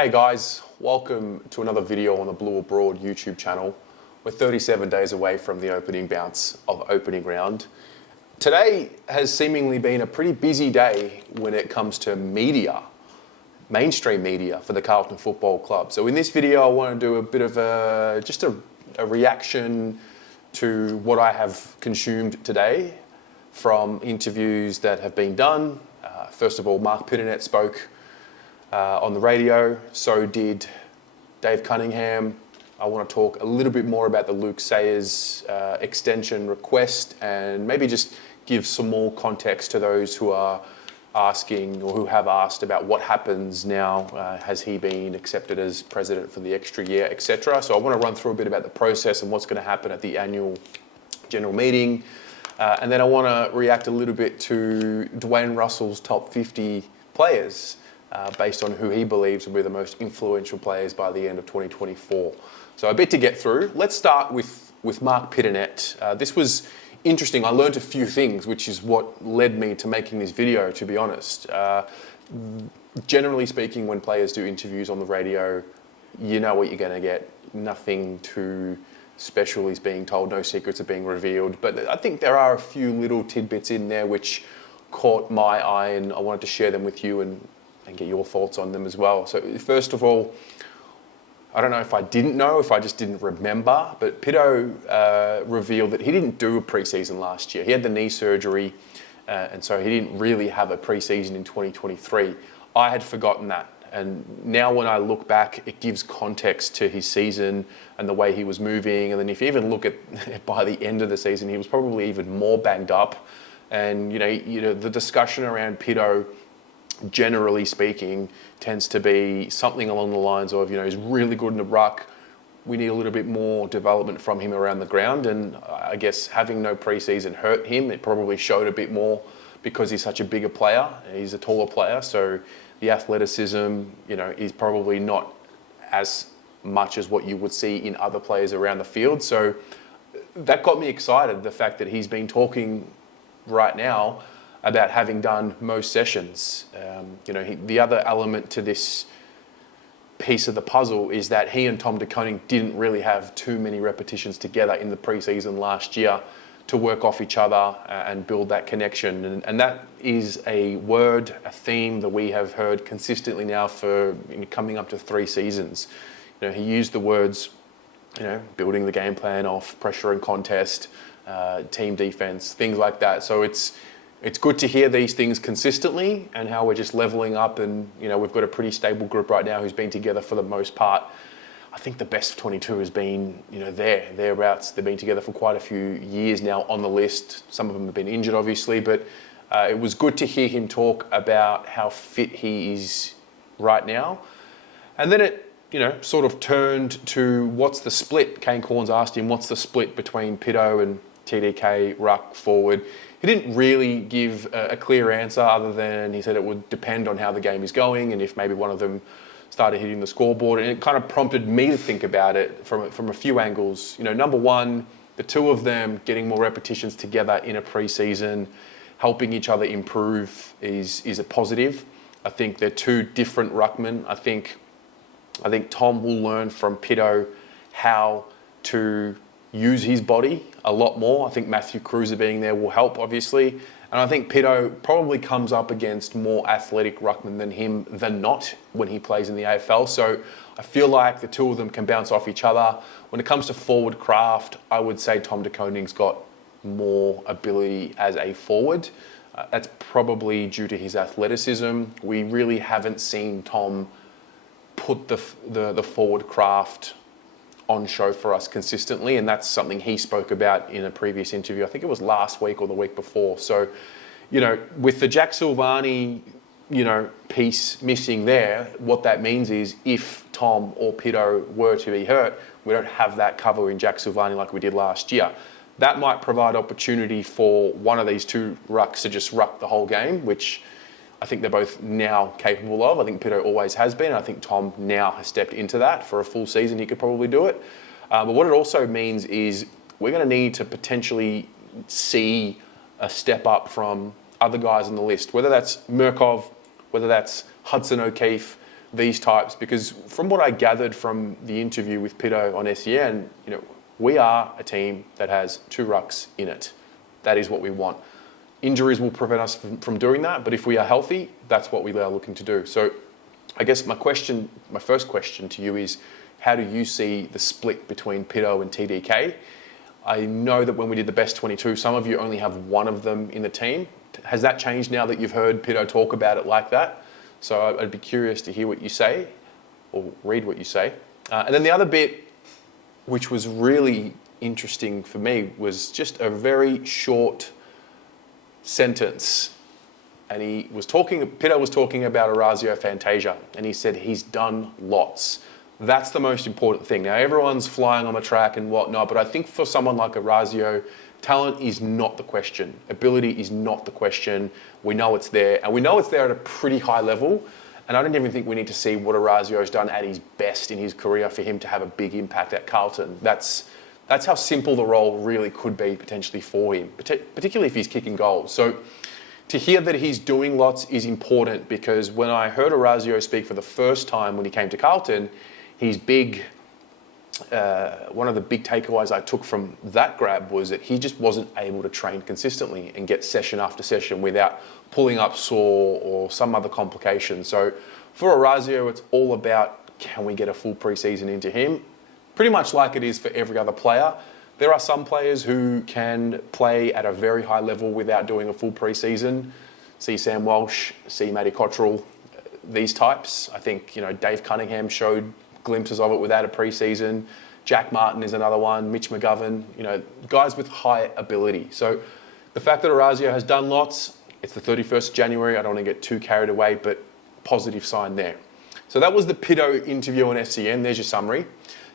Hey guys, welcome to another video on the Blue Abroad YouTube channel. We're 37 days away from the opening bounce of opening round. Today has seemingly been a pretty busy day when it comes to media, mainstream media for the Carlton Football Club. So in this video, I want to do a bit of a reaction to what I have consumed today from interviews that have been done. First of all, Marc Pittonet spoke on the radio, so did Dave Cuningham. I want to talk a little bit more about the Luke Sayers extension request and maybe just give some more context to those who are asking or who have asked about what happens now. Has he been accepted as president for the extra year, etc. So I want to run through a bit about the process and what's going to happen at the annual general meeting. And then I want to react a little bit to Dwayne Russell's top 50 players based on who he believes will be the most influential players by the end of 2024. So a bit to get through. Let's start with Marc Pittonet. This was interesting. I learned a few things, which is what led me to making this video, to be honest. Generally speaking, when players do interviews on the radio, you know what you're going to get. Nothing too special is being told, no secrets are being revealed. But I think there are a few little tidbits in there which caught my eye, and I wanted to share them with you and get your thoughts on them as well. So first of all, I don't know if I didn't know, if I just didn't remember, but Pitto revealed that he didn't do a preseason last year. He had the knee surgery, and so he didn't really have a preseason in 2023. I had forgotten that. And now when I look back, it gives context to his season and the way he was moving. And then if you even look at by the end of the season, he was probably even more banged up. And you know the discussion around Pitto, generally speaking, tends to be something along the lines of, he's really good in the ruck. We need a little bit more development from him around the ground. And I guess having no preseason hurt him. It probably showed a bit more because he's such a bigger player. He's a taller player, so the athleticism, is probably not as much as what you would see in other players around the field. So that got me excited, the fact that he's been talking right now about having done most sessions. The other element to this piece of the puzzle is that he and Tom De Koning didn't really have too many repetitions together in the preseason last year to work off each other and build that connection. And that is a word, a theme that we have heard consistently now for coming up to 3 seasons. He used the words, building the game plan off pressure and contest, team defense, things like that. So it's good to hear these things consistently and how we're just leveling up, and we've got a pretty stable group right now who's been together for the most part. I think the best 22 has been, thereabouts. They've been together for quite a few years now on the list. Some of them have been injured, obviously, but it was good to hear him talk about how fit he is right now. And then it, sort of turned to what's the split. Kane Corns asked him, what's the split between Pitto and TDK, ruck, forward? He didn't really give a clear answer, other than he said it would depend on how the game is going and if maybe one of them started hitting the scoreboard. And it kind of prompted me to think about it from a few angles. Number one, the two of them getting more repetitions together in a preseason, helping each other improve is a positive. I think they're two different ruckmen. I think Tom will learn from Pitto how to use his body a lot more. I think Matthew Cruiser being there will help, obviously. And I think Pitto probably comes up against more athletic ruckmen than him than not when he plays in the AFL. So I feel like the two of them can bounce off each other. When it comes to forward craft, I would say Tom De Koning's got more ability as a forward. That's probably due to his athleticism. We really haven't seen Tom put the forward craft on show for us consistently, and that's something he spoke about in a previous interview. I think it was last week or the week before. So, with the Jack Silvani, piece missing there, what that means is if Tom or Pitto were to be hurt, we don't have that cover in Jack Silvani like we did last year. That might provide opportunity for one of these two rucks to just ruck the whole game, which I think they're both now capable of. I think Pitto always has been. I think Tom now has stepped into that. For a full season, he could probably do it. But what it also means is we're going to need to potentially see a step up from other guys on the list, whether that's Murkov, whether that's Hudson O'Keefe, these types, because from what I gathered from the interview with Pitto on SEN, we are a team that has 2 rucks in it. That is what we want. Injuries will prevent us from doing that, but if we are healthy, that's what we are looking to do. So I guess my first question to you is, how do you see the split between Pitto and TDK? I know that when we did the best 22, some of you only have one of them in the team. Has that changed now that you've heard Pitto talk about it like that? So I'd be curious to hear what you say, or read what you say. And then the other bit, which was really interesting for me, was just a very short sentence. And Pitto was talking about Orazio Fantasia, and he said he's done lots. That's the most important thing. Now, everyone's flying on the track and whatnot, but I think for someone like Orazio, talent is not the question. Ability is not the question. We know it's there, and we know it's there at a pretty high level. And I don't even think we need to see what Orazio's done at his best in his career for him to have a big impact at Carlton. That's how simple the role really could be potentially for him, particularly if he's kicking goals. So to hear that he's doing lots is important, because when I heard Orazio speak for the first time when he came to Carlton, one of the big takeaways I took from that grab was that he just wasn't able to train consistently and get session after session without pulling up sore or some other complication. So for Orazio, it's all about, can we get a full preseason into him? Pretty much like it is for every other player. There are some players who can play at a very high level without doing a full preseason. See Sam Walsh, see Matty Cottrell, these types. I think, Dave Cunningham showed glimpses of it without a preseason. Jack Martin is another one. Mitch McGovern, guys with high ability. So the fact that Orazio has done lots, it's the 31st of January. I don't want to get too carried away, but positive sign there. So that was the Pitto interview on SEN. There's your summary.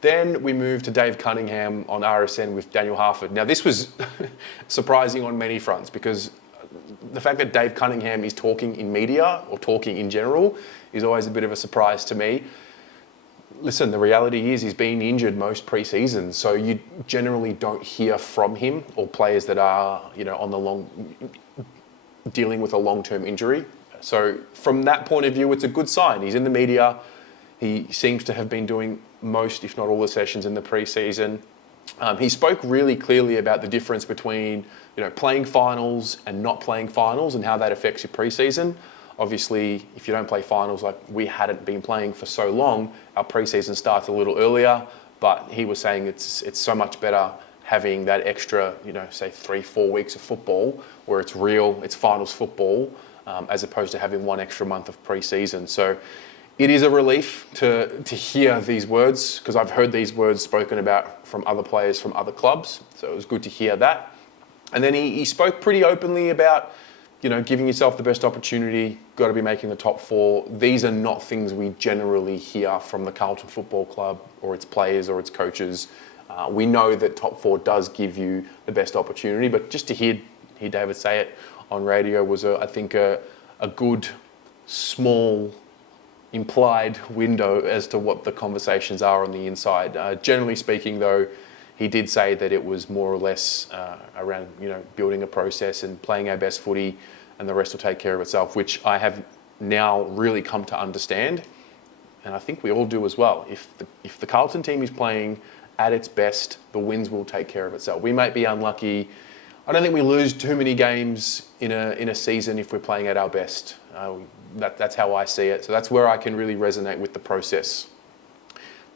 Then we moved to Dave Cunningham on RSN with Daniel Harford. Now, this was surprising on many fronts, because the fact that Dave Cunningham is talking in media or talking in general is always a bit of a surprise to me. Listen, the reality is he's been injured most pre-seasons, so you generally don't hear from him or players that are, dealing with a long-term injury. So from that point of view, it's a good sign. He's in the media. He seems to have been doing most, if not all, the sessions in the pre-season. He spoke really clearly about the difference between, playing finals and not playing finals and how that affects your pre-season. Obviously, if you don't play finals, like we hadn't been playing for so long, our pre-season starts a little earlier, but he was saying it's so much better having that extra, say 3-4 weeks of football where it's real, it's finals football, as opposed to having one extra month of pre-season. So it is a relief to hear these words, because I've heard these words spoken about from other players from other clubs. So it was good to hear that. And then he spoke pretty openly about, giving yourself the best opportunity, got to be making the top 4. These are not things we generally hear from the Carlton Football Club or its players or its coaches. We know that top 4 does give you the best opportunity, but just to hear David say it on radio was, I think, a good, small, implied window as to what the conversations are on the inside. Generally speaking, though, he did say that it was more or less around, building a process and playing our best footy, and the rest will take care of itself, which I have now really come to understand, and I think we all do as well. If the Carlton team is playing at its best, the wins will take care of itself. We might be unlucky. I don't think we lose too many games in a season if we're playing at our best. That's how I see it. So that's where I can really resonate with the process.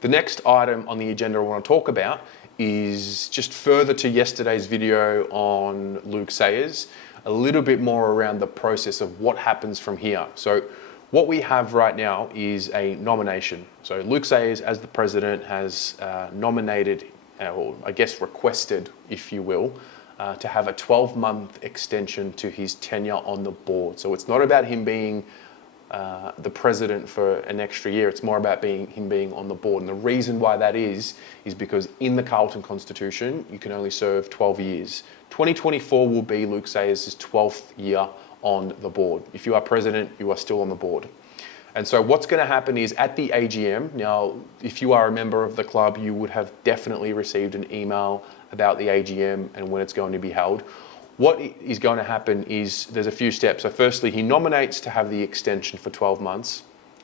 The next item on the agenda I want to talk about is just further to yesterday's video on Luke Sayers, a little bit more around the process of what happens from here. So what we have right now is a nomination. So Luke Sayers, as the president, has nominated, or I guess requested, if you will, to have a 12-month extension to his tenure on the board. So it's not about him being the president for an extra year. It's more about him being on the board. And the reason why that is because in the Carlton Constitution, you can only serve 12 years. 2024 will be Luke Sayers' 12th year on the board. If you are president, you are still on the board. And so what's going to happen is at the AGM, now, if you are a member of the club, you would have definitely received an email about the AGM and when it's going to be held. What is going to happen is there's a few steps. So firstly, he nominates to have the extension for 12 months.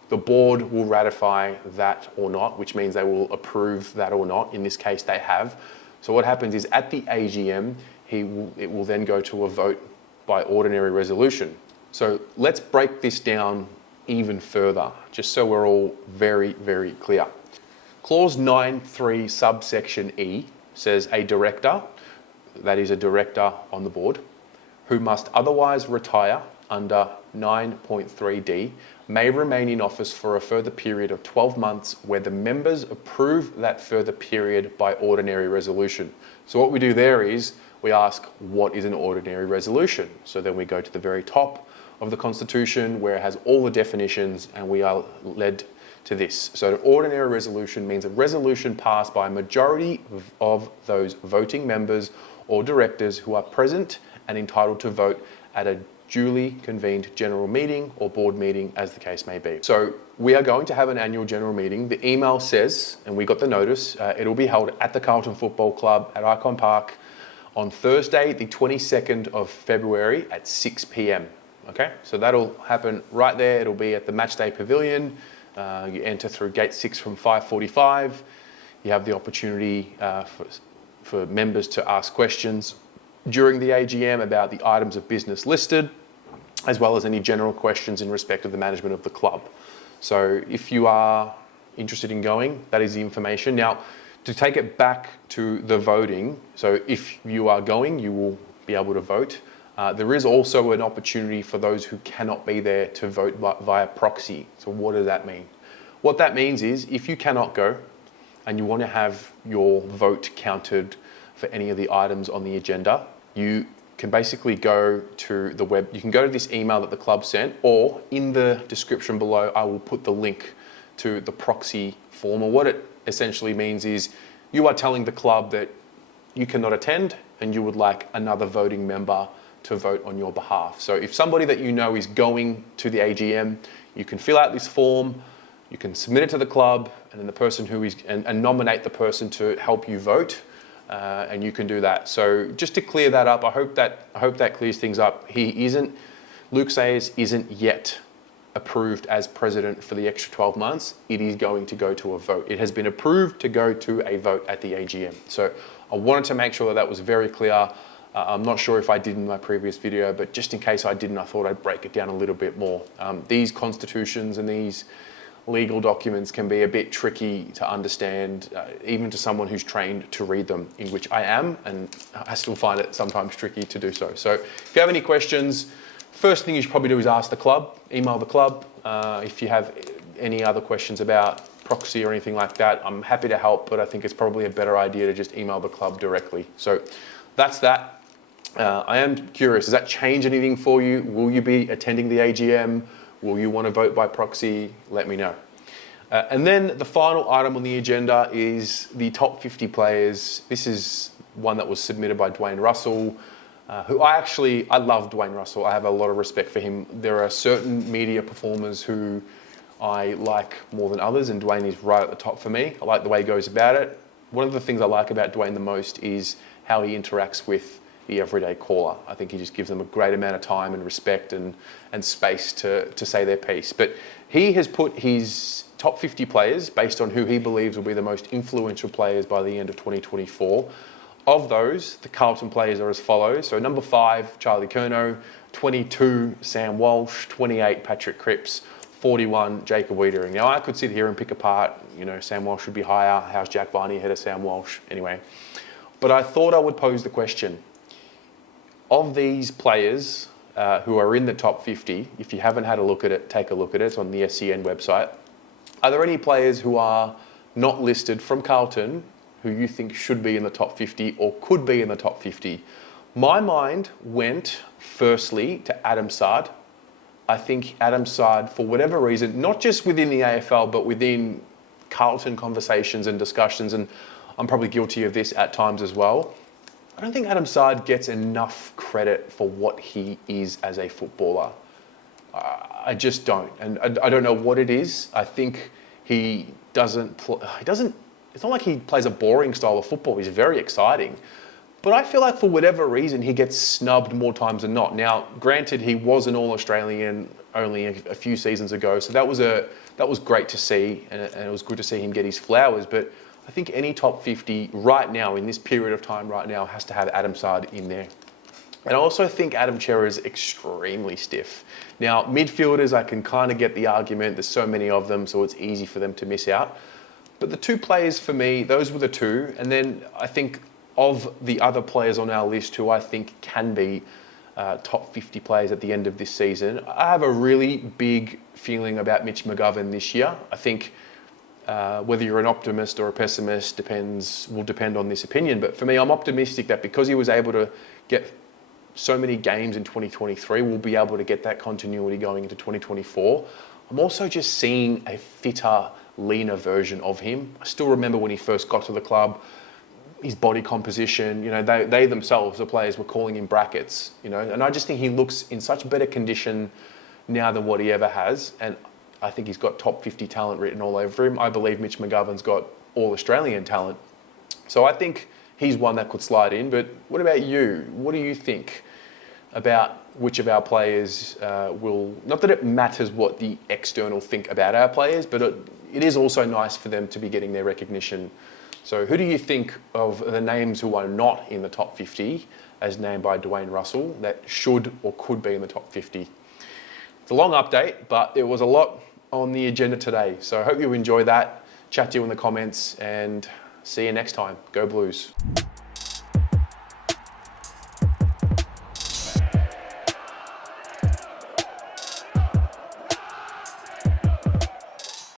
The board will ratify that or not, which means they will approve that or not. In this case, they have. So what happens is at the AGM, it will then go to a vote by ordinary resolution. So let's break this down even further, just so we're all very, very clear. Clause 9.3 subsection E says a director, that is a director on the board, who must otherwise retire under 9.3D may remain in office for a further period of 12 months where the members approve that further period by ordinary resolution. So what we do there is we ask, what is an ordinary resolution? So then we go to the very top of the Constitution where it has all the definitions, and we are led to this. So an ordinary resolution means a resolution passed by a majority of those voting members or directors who are present and entitled to vote at a duly convened general meeting or board meeting, as the case may be. So we are going to have an annual general meeting. The email says, and we got the notice, it'll be held at the Carlton Football Club at Icon Park on Thursday, the 22nd of February at 6 p.m. Okay, so that'll happen right there. It'll be at the Matchday Pavilion. You enter through gate 6 from 5:45. You have the opportunity for members to ask questions during the AGM about the items of business listed, as well as any general questions in respect of the management of the club. So if you are interested in going, that is the information. Now, to take it back to the voting, so if you are going, you will be able to vote. There is also an opportunity for those who cannot be there to vote via proxy. So what does that mean? What that means is if you cannot go and you want to have your vote counted for any of the items on the agenda, you can basically go to the web. You can go to this email that the club sent, or in the description below, I will put the link to the proxy form. Or what it essentially means is you are telling the club that you cannot attend and you would like another voting member to vote on your behalf. So if somebody that you know is going to the AGM, you can fill out this form, you can submit it to the club, and then the person who is, and nominate the person to help you vote, and you can do that. So just to clear that up, I hope that clears things up. Luke Sayers isn't yet approved as president for the extra 12 months. It is going to go to a vote. It has been approved to go to a vote at the AGM. So I wanted to make sure that that was very clear. I'm not sure if I did in my previous video, but just in case I didn't, I thought I'd break it down a little bit more. These constitutions and these legal documents can be a bit tricky to understand, even to someone who's trained to read them, in which I am, and I still find it sometimes tricky to do so. So if you have any questions, first thing you should probably do is ask the club, email the club. If you have any other questions about proxy or anything like that, I'm happy to help, but I think it's probably a better idea to just email the club directly. So that's that. I am curious, does that change anything for you? Will you be attending the AGM? Will you want to vote by proxy? Let me know. And then the final item on the agenda is the top 50 players. This is one that was submitted by Dwayne Russell, who I love Dwayne Russell. I have a lot of respect for him. There are certain media performers who I like more than others, and Dwayne is right at the top for me. I like the way he goes about it. One of the things I like about Dwayne the most is how he interacts with the everyday caller. I think he just gives them a great amount of time and respect and space to say their piece. But he has put his top 50 players based on who he believes will be the most influential players by the end of 2024. Of those, the Carlton players are as follows. So number 5, Charlie Curnow, 22, Sam Walsh, 28, Patrick Cripps, 41, Jacob Wiedering. Now I could sit here and pick apart, Sam Walsh should be higher. How's Jack Viney ahead of Sam Walsh? Anyway, but I thought I would pose the question. Of these players who are in the top 50, if you haven't had a look at it, take a look at it. It's on the SCN website. Are there any players who are not listed from Carlton who you think should be in the top 50 or could be in the top 50? My mind went firstly to Adam Sard. I think Adam Sard, for whatever reason, not just within the AFL, but within Carlton conversations and discussions, and I'm probably guilty of this at times as well, I don't think Adam Sard gets enough credit for what he is as a footballer. I just don't. And I don't know what it is. I think it's not like he plays a boring style of football. He's very exciting. But I feel like for whatever reason, he gets snubbed more times than not. Now, granted, he was an All-Australian only a few seasons ago, so that was great to see, and it was good to see him get his flowers. But I think any top 50 right now, in this period of time right now, has to have Adam Sard in there. And I also think Adam Cerra is extremely stiff. Now, midfielders, I can kind of get the argument. There's so many of them, so it's easy for them to miss out. But the two players for me, those were the two. And then I think of the other players on our list who I think can be top 50 players at the end of this season, I have a really big feeling about Mitch McGovern this year. I think whether you're an optimist or a pessimist will depend on this opinion. But for me, I'm optimistic that because he was able to get so many games in 2023, we'll be able to get that continuity going into 2024. I'm also just seeing a fitter, leaner version of him. I still remember when he first got to the club, his body composition, they themselves, the players, were calling him brackets, and I just think he looks in such better condition now than what he ever has. And I think he's got top 50 talent written all over him. I believe Mitch McGovern's got all-Australian talent. So I think he's one that could slide in. But what about you? What do you think about which of our players will... Not that it matters what the external think about our players, but it is also nice for them to be getting their recognition. So who do you think of the names who are not in the top 50, as named by Dwayne Russell, that should or could be in the top 50? It's a long update, but it was a lot on the agenda today. So I hope you enjoy that. Chat to you in the comments and see you next time. Go Blues.